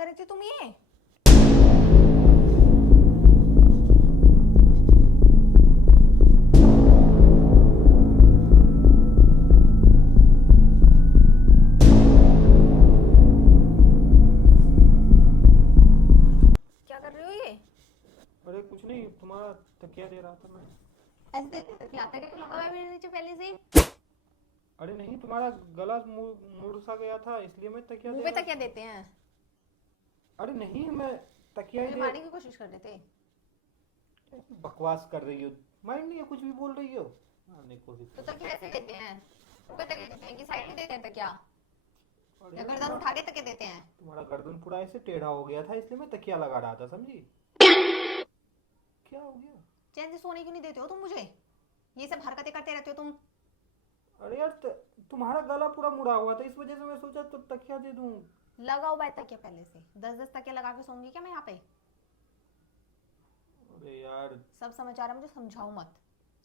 कर रही थी तुम ये? क्या कर रही हो ये? अरे कुछ नहीं, तुम्हारा तकिया दे रहा था मैं। ऐसे आता है लगा हुआ है मेरे नीचे पहले से ही। अरे नहीं, तुम्हारा गला मुड़ सा गया था इसलिए मैं तकिया मुंह दे पे रहा तकिया था। देते हैं? अरे नहीं, मैं तकिया ही मुझे दे। मारने की कोशिश कर रहे थे। बकवास कर रही हो, माइंड नहीं है, कुछ भी बोल रही हो। मारने की कोशिश तो कर तकिया ऐसे देते हैं? मुंह पे तकिया देते हैं कि साइड में देते हैं तकिया? रही या हो। गर्दन उठा के तकिया देते हैं? तुम्हारा गर्दन पूरा ऐसे टेढ़ा हो गया था इसलिए मैं तकिया लगा रहा था, समझी? क्या हो गया? चैन से सोने क्यों नहीं देते हो तुम मुझे? ये सब हरकतें करते रहते हो तुम। अरे यार, तुम्हारा गला पूरा मुड़ा हुआ था, इस वजह से मैं सोचा तो तकिया दे दूं। लगा हुआ है तकिया पहले से। 10-10 तकिया लगा के सोऊंगी क्या मैं यहाँ पे? अरे यार, सब समाचार है, मुझे समझाओ मत।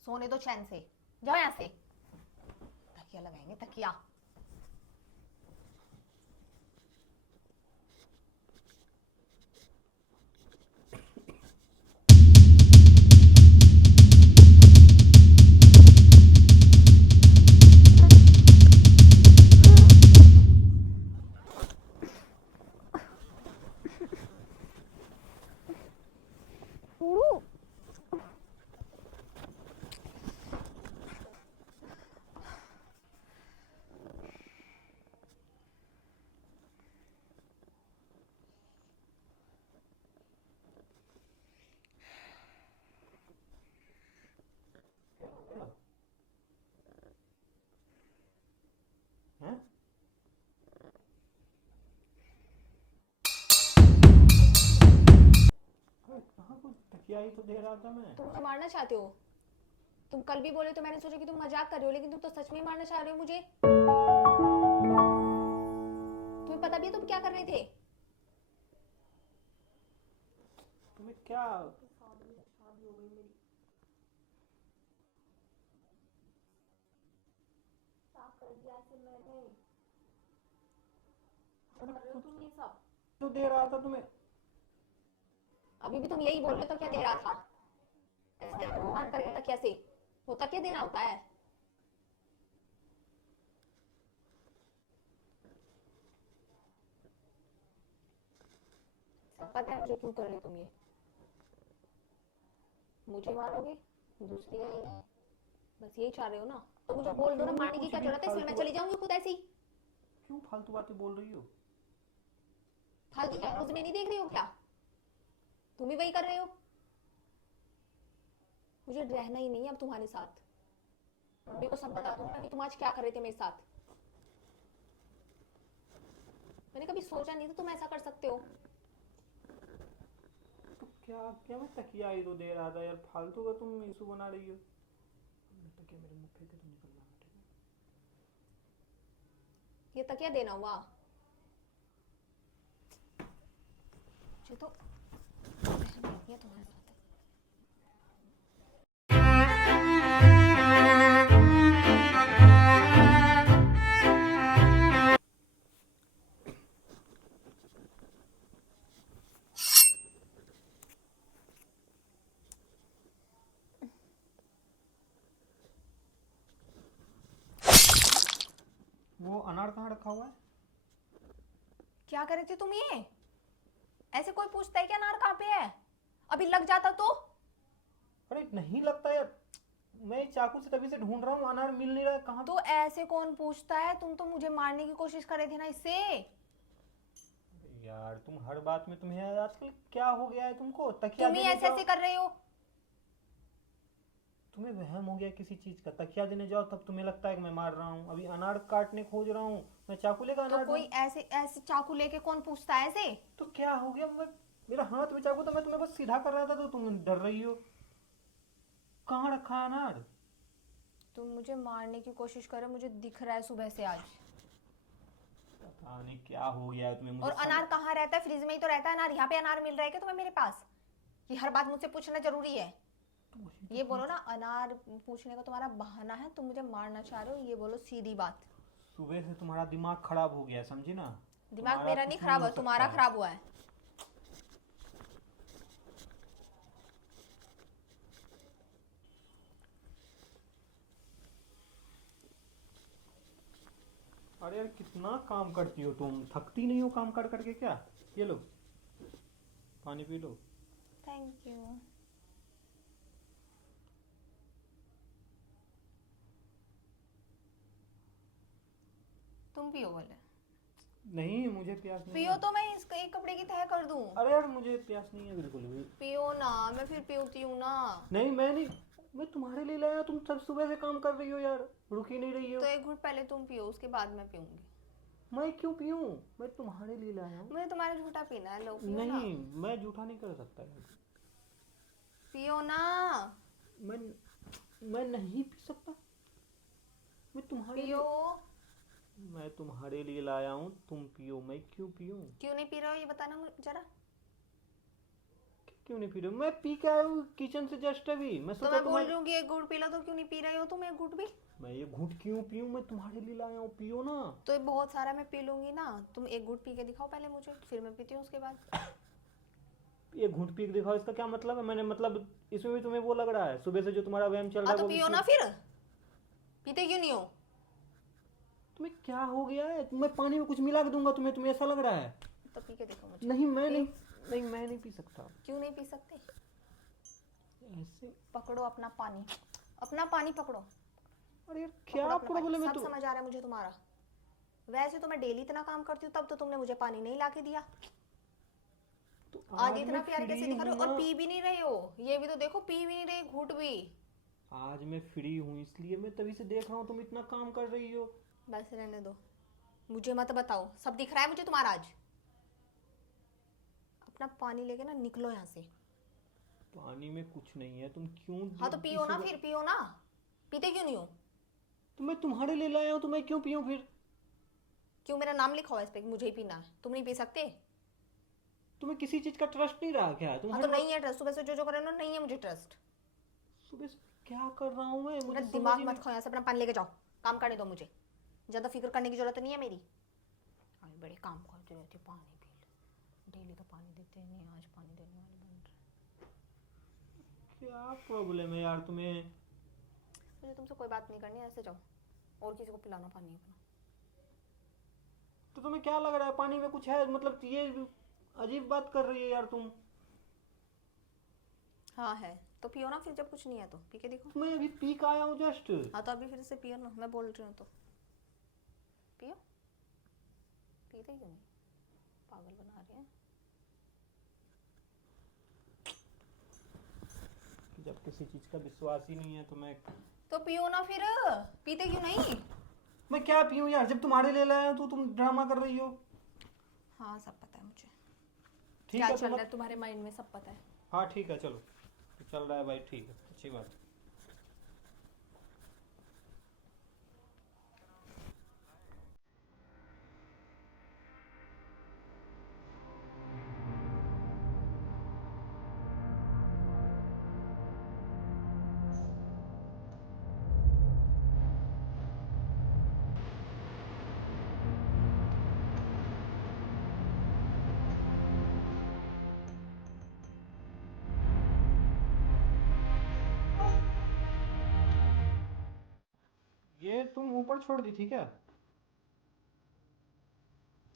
सोने दो चैन से। जाओ यहाँ से। तकिया लगाएंगे तकिया। हैं? अरे कहाँ को तकिया ही तो दे रहा था मैं। तुम मुझे मारना चाहते हो? तुम कल भी बोले तो मैंने सोचा कि तुम मजाक कर रहे हो, लेकिन तुम तो सच में ही मारना चाह रहे हो मुझे। तुम्हें पता भी है तुम क्या कर रहे थे? तुम्हें क्या? अरे कुछ तुम ये सब तो दे रहा था तुम्हें। अभी भी तुम यही बोल रहे हो तो क्या दे रहा था? ऐसे अपमान करके तकिया से वो तकिया देना होता है? सब पता है मुझे क्यों कर रहे हो तुम ये। मुझे मारोगे? दूसरी का नहीं। बस यही चाह रहे हो ना? तो मुझे बोल दो ना, मारने की क्या जरूरत है, इसमें मैं चली जाऊंगी खुद ऐसे ही। क्यों फालतू बातें बोल रही हो? फालतू क्या न्यूज में नहीं देख रही हो क्या? तुम ही वही कर रहे हो। मुझे रहना ही नहीं है अब तुम्हारे साथ। मम्मी को सब बता दूंगा कि तुम आज क्या कर रहे थे मेरे साथ। मैंने कभी सोचा नहीं था तुम ऐसा कर सकते हो। तो क्या क्या मैं तकिया ही तो दे रहा था यार, फालतू का तुम इशू बना रही हो। तकिया मेरे मुंह पे थे तो निकल जाना, ठीक है? ये तकिया देना हुआ? मुझे तो रहना ही नहीं है तुम्हारे साथ। वो अनार कहाँ रखा हुआ है? क्या कर रहे थे तुम ये? ऐसे कोई पूछता है क्या अनार कहाँ पे है? अभी लग जाता तो? अरे नहीं लगता यार, मैं चाकू से तभी से ढूंढ रहा हूँ, अनार मिल नहीं रहा है कहाँ। तो ऐसे कौन पूछता है? तुम तो मुझे मारने की कोशिश कर रहे थे ना इससे। अरे यार, तुम हर बात में, तुम्हें आजकल क्या हो गया है? तुमको तकिया तुम ही देने ऐसे जाओ, ऐसे कर रहे हो। तुम्हें वहम हो गया किसी चीज का। तकिया देने जाओ तब तुम्हें लगता है कि मैं मार रहा हूँ। अभी अनार काटने खोज रहा हूँ, मैं चाकू लेकर तो अनार कोई ऐसे ऐसे चाकू लेके कौन पूछता है ऐसे? तो क्या हो गया? मैं, मेरा हाथ में चाकू था, मैं तुम्हें बस सीधा कर रहा था तो तुम डर रही हो। कहाँ रखा है अनार? तुम मुझे मारने की कोशिश कर रहे हो, मुझे दिख रहा है सुबह से आज। पता नहीं क्या हो गया है तुम्हें, मुझे और अनार कहाँ रहता है? फ्रिज में ही तो रहता है अनार। यहाँ पे अनार मिल रहा है क्या तुम्हें मेरे पास? ये हर बात मुझसे पूछना जरूरी है? ये बोलो ना, अनार पूछने का तुम्हारा बहाना है, तुम मुझे मारना चाह रहे हो, ये बोलो सीधी बात। सुबह से तुम्हारा दिमाग खराब हो गया है, समझी ना? दिमाग मेरा नहीं कुछ खराब हो हुआ, तुम्हारा सकता है। खराब हुआ है। अरे यार कितना काम करती हो तुम, थकती नहीं हो काम कर करके क्या? ये लो पानी पी लो। Thank you. तुम पियो बोले? नहीं मुझे प्यास नहीं पियो है। तो मैं इसका एक कपड़े की तह कर दूं। अरे यार मुझे प्यास नहीं है बिल्कुल भी। पियो ना, मैं फिर पीती हूँ ना। नहीं मैं नहीं, मैं तुम्हारे लिए लाया, तुम सब सुबह से काम कर रही हो यार, रुक ही नहीं रही हो। तो एक घूंट पहले तुम पियो, उसके बाद मैं पीऊंगी। मैं क्यों पीऊं? मैं तुम्हारे लिए लाया हूँ। मुझे तुम्हारा झूठा पीना है, लो पियो ना। नहीं मैं झूठा नहीं कर सकता यार। पियो ना। मैं मैं नहीं पी सकता। मैं तुम्हारे पियो। लिए, मैं तुम्हारे लिए लाया हूँ, तुम पियो, मैं क्यों पीऊं? क्यों नहीं पी रहे हो ये बताना मुझे जरा। क्यों नहीं पी रहे हो? मैं पी के आया हूँ किचन से जस्ट अभी, मैं तो सोचा मैं बोल तुम्हारे। रही हूँ कि एक घूंट पी लो, तो क्यों नहीं पी रहे हो तुम एक घूंट भी? मैं ये घूंट क्यों पीऊं? मैं तुम्हारे लिए लाया हूँ, पियो ना। तो ये बहुत सारा मैं पी लूंगी ना, तुम एक घूंट पी के दिखाओ पहले मुझे, फिर मैं पीती हूँ उसके बाद। ये घूंट पी के दिखाओ, इसका क्या मतलब है? मैंने मतलब इसमें भी तुम्हें वो लग रहा है, सुबह से जो तुम्हारा व्यायाम चल रहा हाँ है तो वो भी पियो ना फिर। पीते क्यों नहीं हो? तुम्हें क्या हो गया है? मैं पानी में कुछ मिला के दूंगा तुम्हें, तुम्हें ऐसा लग रहा है? तो पी के देखो मुझे। नहीं मैं नहीं, नहीं मैं नहीं पी सकता क्यों नहीं पी सकते? ऐसे। पकड़ो अपना पानी, अपना पानी पकड़ो। अरे यार पकड़ो क्या अपना पानी। प्रॉब्लम है सब तो? समझ आ रहा है मुझे तुम्हारा। वैसे तो मैं डेली इतना काम करती हूँ, तब तो तुमने मुझे पानी नहीं ला के दिया। तो आज इतना मैं प्यार कैसे फ्री दिखा रहे हूँ हो, और ना। पी भी नहीं रहे हो, ये भी तो देखो, पी भी नहीं रहे घूंट भी। आज मैं फ्री हूँ इसलिए मैं तभी से देख रहा हूँ तुम इतना काम कर रही हो। बस रहने दो, मुझे मत बताओ, सब दिख रहा है मुझे तुम्हारा आज। अपना पानी लेके ना निकलो यहाँ से। पानी में कुछ नहीं है, तुम क्यों हाँ तो पियो ना फिर, पियो ना। पीते क्यों नहीं हो? तो मैं तुम्हारे लिए लाया हूँ तो मैं क्यों पीऊं फिर? क्यों, मेरा नाम लिखा हुआ है इस पे कि मुझे ही पीना है, तुम नहीं पी सकते? तुम्हें किसी चीज का ट्रस्ट नहीं रहा क्या? हाँ तुम्हारे तो नहीं है ट्रस्ट, सुबह से जो जो कर रहे हो ना, नहीं है मुझे ट्रस्ट। सुबह से क्या कर रहा हूँ मैं, मेरा मुझे समझ दिमाग ही मत नहीं। खाओ, यहाँ से अपना पानी लेके जाओ, काम करने दो मुझे, ज्यादा फिक्र करने की जरूरत नहीं है मेरी। अरे बड़े काम करते रहते, पानी पी लो, डेली तो पानी देते नहीं, आज पानी देने वाले बन रहे। क्या प्रॉब्लम है यार तुम्हें? मुझे तुमसे कोई बात नहीं करनी है, ऐसे जाओ और किसी को पिलाना पानी अपना। तो तुम्हें क्या लग रहा है पानी में कुछ है? मतलब ये अजीब बात कर रही है यार तुम। हाँ है तो पियो ना फिर, जब कुछ नहीं है तो पी के देखो। मैं अभी पी के आया हूँ जस्ट। हाँ तो अभी फिर से पियो ना, मैं बोल रही हूँ तो पियो। पीते क्यों नहीं, पागल बना रहे हैं। जब किसी चीज का विश्वास ही नहीं है तो मैं तो पियो ना फिर, पीते क्यों नहीं? मैं क्या पीऊं यार? जब तुम्हारे लिए लाया हूं तो तुम ड्रामा कर रही हो। हाँ सब पता है मुझे, ठीक क्या है चल तो रहा है तुम्हारे माइंड में, सब पता है। हाँ ठीक है चलो, तो चल रहा है भाई, ठीक है, अच्छी बात है। ये तुम ऊपर छोड़ दी थी क्या?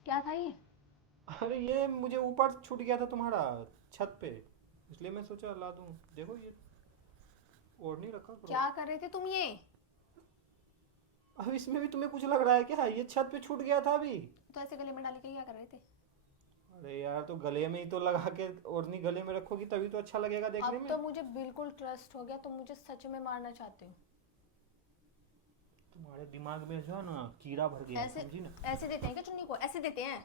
क्या था ये? अरे ये मुझे ऊपर छूट गया था तुम्हारा, छत पे, इसलिए मैं सोचा ला दूं। देखो ये ओढ़नी रखा करो। क्या कर रहे थे तुम ये? अब इसमें भी तुम्हें कुछ लग रहा है क्या? ये छत पे छूट गया था अभी। तो ऐसे गले में डाल के क्या कर रहे थे? अरे यार तो गले में ही तो लगा के, ओढ़नी गले में रखोगी तभी तो अच्छा लगेगा देखने अब में। तो मुझे बिल्कुल ट्रस्ट हो गया, तुम मुझे सच में मारना चाहते हो। तुम्हारे दिमाग में जो है ना कीड़ा भर गया, ऐसे समझी ना? ऐसे देते हैं क्या चुन्नी को, ऐसे देते हैं?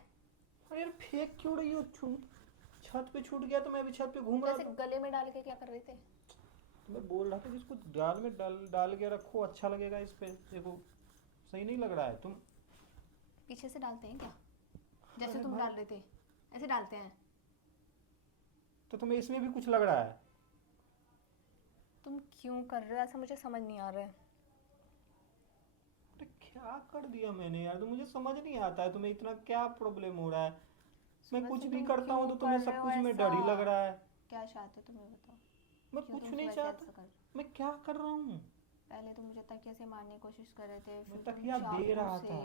अरे यार फेंक क्यों रही हो? छत पे छूट गया तो मैं भी छत पे घूम तो रहा ऐसे था। गले में डाल के क्या कर रहे थे? तो मैं बोल रहा था कि इसको दाल में डाल के रखो, अच्छा लगेगा इस पे। देखो सही नहीं लग रहा है तुम। पीछे से डालते हैं क्या, जैसे अरे तुम भाई, डाल रहे थे ऐसे डालते हैं? तो तुम्हें इसमें भी कुछ लग रहा है? तुम क्यों कर रहे हो ऐसा, मुझे समझ नहीं आ रहा है। अरे क्या कर दिया मैंने यार? तो मुझे समझ नहीं आता है तुम्हें इतना क्या प्रॉब्लम हो रहा है। मैं सुबह कुछ से भी तुम करता हूँ क्यों तो तुम्हें कर रहे सब हो कुछ में ऐसा? डर ही लग रहा है। क्या चाहते हो तुम्हें बताओ? मैं क्यों कुछ तुम नहीं सुबह से चाहता। ऐसा कर? मैं क्या कर रहा हूँ? पहले तुम मुझे तकिया से मारने की कोशिश कर रहे थे, मैं फिर तुम तकिया दे चाकू रहा से, था।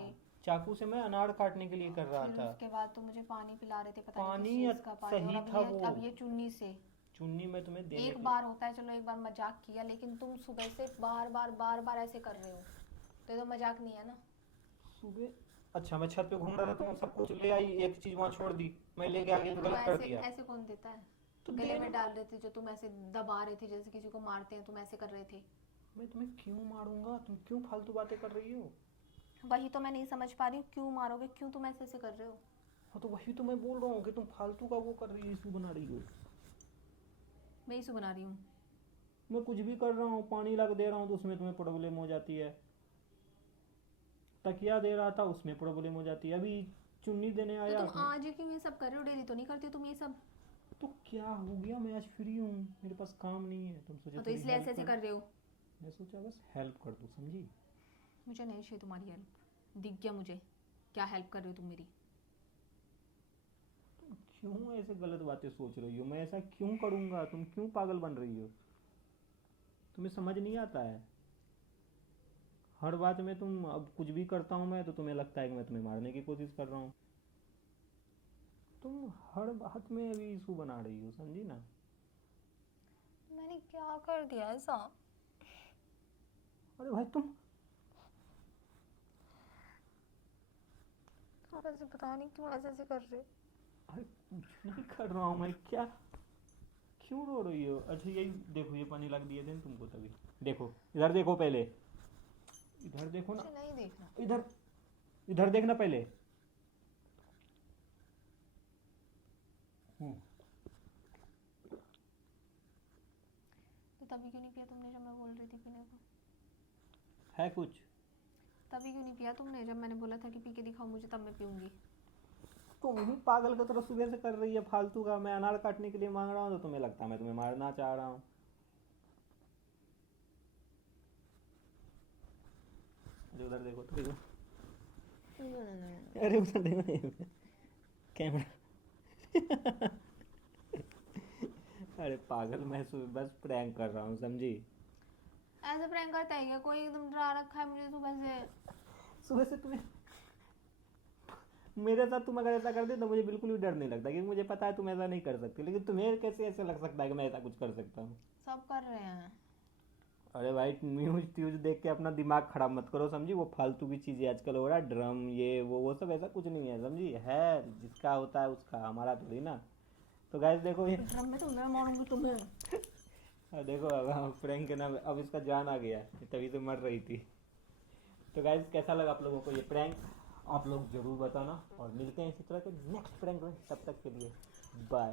चाकू से मैं अनार काटने के लिए कर रहा फिर था। उसके बाद तुम मुझे पानी पिला रहे थे, पता नहीं किस पानी चीज का पानी, और सही था वो। अब ये चुन्नी से। चुन्नी मैं तुम्हें देने एक की बार होता है, चलो एक बार मजाक किया, लेकिन तुम सुबह से बार बार ऐसे कर रहे हो, तो ये तो मजाक नहीं है ना। सुबह। अच्छा मैं छत पे घूम रहा था, तुम सब कुछ ले आई, एक चीज वहां छोड़ दी, मैं लेके आ गया तो तो गलत कर ऐसे दिया। ऐसे कौन देता है? तो गले देना। में डाल रहे थे जो तुम ऐसे दबा रहे थे, जैसे किसी को मारते हैं, तुम ऐसे कर रहे थे। मैं तुम्हें क्यों मारूंगा? तुम क्यों फालतू बातें कर रही हो? वही तो मैं नहीं समझ पा रही हूँ, क्यों मारोगे, क्यों तुम ऐसे ऐसे कर रहे हो? हाँ तो वही तो मैं बोल रहा हूँ कि तुम फालतू का वो कर रही हो, इशू बना रही हो। मैं इशू बना रही हूँ? मैं कुछ भी कर रहा हूँ, पानी ला के दे रहा हूँ तो उसमें तुम्हें प्रॉब्लम हो जाती है। तकिया दे रहा था उसमें प्रॉब्लम हो जाती है। अभी चुन्नी देने तो आया तुम आज ही क्यों ये सब कर रहे हो? डेली तो नहीं करते हो तुम ये सब। तो क्या हो गया? मैं आज फ्री हूँ, मेरे पास काम नहीं है, तुम सोचे तो थोड़ी इसलिए हेल्प ऐसे ऐसे कर रहे हो? मैं सोचा बस हेल्प कर दूँ, समझी? मुझे नहीं चाहिए तुम्हारी हेल्प, दिख गया मुझे क्या हेल्प कर रहे हो तुम मेरी। क्यों ऐसे गलत बातें सोच रही हो? मैं ऐसा क्यों करूँगा? तुम क्यों पागल बन रही हो? तुम्हें समझ नहीं आता है? हर बात में तुम, अब कुछ भी करता हूँ मैं तो तुम्हें लगता है कि मैं तुम्हें मारने की कोशिश कर रहा हूँ। तुम हर बात में अभी इशू बना रही हो, समझी ना? मैंने क्या कर दिया ऐसा? अरे भाई तुम आप ऐसे पता नहीं क्यों ऐसे ऐसे कर रहे हो। अरे कुछ नहीं कर रहा हूँ मैं। क्या क्यों रो रही हो? अच्छा यही देखो, ये पानी लग दिए थे ना तुमको तभी। देखो इधर देखो पहले, इधर देखो ना। मुझे नहीं देखना। इधर, इधर देखना पहले। तो तभी क्यों नहीं पिया तुमने जब मैं बोल रही थी पीने को? है कुछ? तभी क्यों नहीं पिया तुमने जब मैंने बोला था कि पी के दिखाओ मुझे, तब मैं पीऊंगी। तुम ही पागल की तरह सुबह से कर रही है फालतू का। मैं अनार काटने के लिए मांग रहा हूँ तो तुम्हें लगता है मैं तुम्हें मारना चाह रहा हूँ। अरे उधर देखो तो देखो। अरे उधर देखो कैमरा। अरे पागल, मैं सुबह बस प्रैंक कर रहा हूँ, समझी? ऐसे प्रैंक करता है क्या कोई? एकदम डरा रखा है मुझे सुबह से। सुबह से तुम्हें मेरे साथ तुम अगर ऐसा कर दे तो मुझे बिल्कुल भी डर नहीं लगता, क्योंकि मुझे पता है तुम ऐसा नहीं कर सकते। लेकिन तुम्हें कैसे ऐसे लग सकता है कि मैं ऐसा कुछ कर सकता हूँ? सब कर रहे हैं। अरे भाई न्यूज ट्यूज देख के अपना दिमाग खराब मत करो, समझी? वो फालतू की चीजें आजकल हो रहा है, ड्रम ये वो सब ऐसा कुछ नहीं है, समझी? है जिसका होता है उसका, हमारा थोड़ी ना। तो गाइस देखो ये ड्रम में तो मैं मारूंगी तुम्हें। देखो अब प्रैंक के नाम अब इसका जान आ गया, तभी से मर रही थी। तो गाइस कैसा लगा आप लोगों को ये प्रैंक? आप लोग जरूर बताना, और मिलते हैं इसी तरह के नेक्स्ट प्रैंक में। तब तक के लिए बाय।